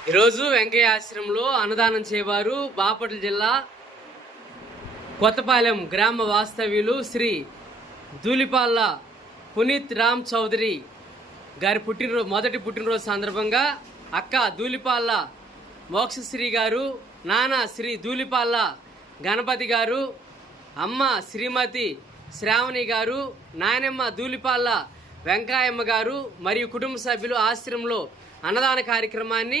ఈరోజు వెంకయ్య ఆశ్రమంలో అన్నదానం చేయవారు బాపట్ల జిల్లా కొత్తపాలెం గ్రామ వాస్తవ్యులు శ్రీ ధూళిపాల్ల పునీత్ రామ్ చౌదరి గారి పుట్టినరోజు మొదటి పుట్టినరోజు సందర్భంగా అక్క ధూళిపాల్ల మోక్షశ్రీ గారు నాన్న శ్రీ ధూళిపాల్ల గణపతి గారు అమ్మ శ్రీమతి శ్రావణి గారు నాయనమ్మ ధూళిపాల్ల వెంకాయమ్మ గారు మరియు కుటుంబ సభ్యులు ఆశ్రమంలో అన్నదాన కార్యక్రమాన్ని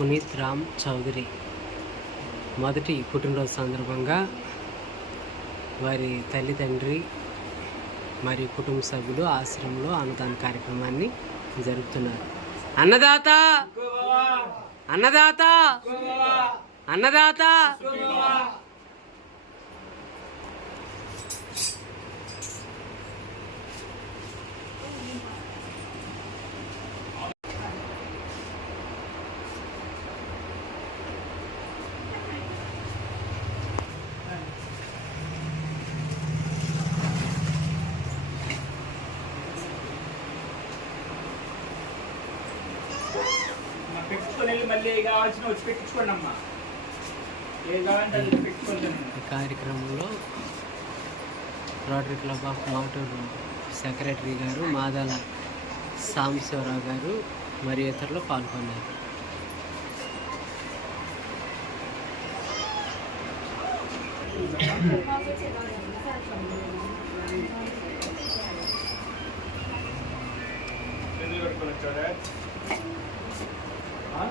పునీత్ రామ్ చౌదరి. మొదటి పుట్టినరోజు సందర్భంగా వారి తల్లిదండ్రి మరియు కుటుంబ సభ్యులు ఆశ్రమంలో అన్నదాన కార్యక్రమాన్ని జరుపుతున్నారు. అన్నదాత! అన్నదాత! అన్నదాత! పెట్టుకొని వెళ్ళి మళ్ళీ కావాల్సిన వచ్చి పెట్టించుకోండి అమ్మా. ఏది కావాలంటే అది పెట్టుకోండి ఈ కార్యక్రమంలో rotary club of Maturu secretary గారు మాదాల సాంబశివరావు గారు మరియు ఇతరులు పాల్గొన్నారు. ఎందుకు పెట్టుకొని 啊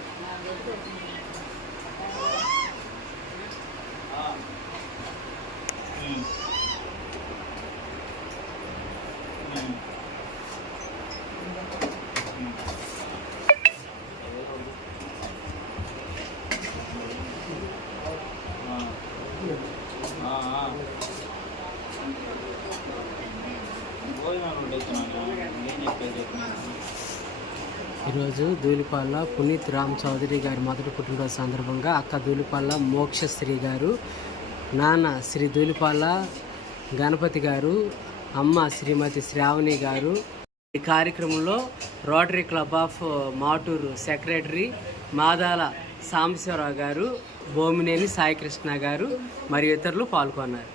ఉమ్. ఉమ్. ఆ. ఆ, ఆ. భోజనాలు వండుతున్నాను ఏం చెప్పేది చెప్తున్నాను ఈరోజు ధూళిపాల్ల పునీత్ రామ్ చౌదరి గారి మొదటి పుట్టినరోజు సందర్భంగా అక్క ధూళిపాల్ల మోక్షశ్రీ గారు నాన్న శ్రీ ధూళిపాల్ల గణపతి గారు అమ్మ శ్రీమతి శ్రావణి గారు. ఈ కార్యక్రమంలో rotary club of Maturu secretary Madala Sambasivarao గారు బోమినేని సాయికృష్ణ గారు మరియు ఇతరులు పాల్గొన్నారు.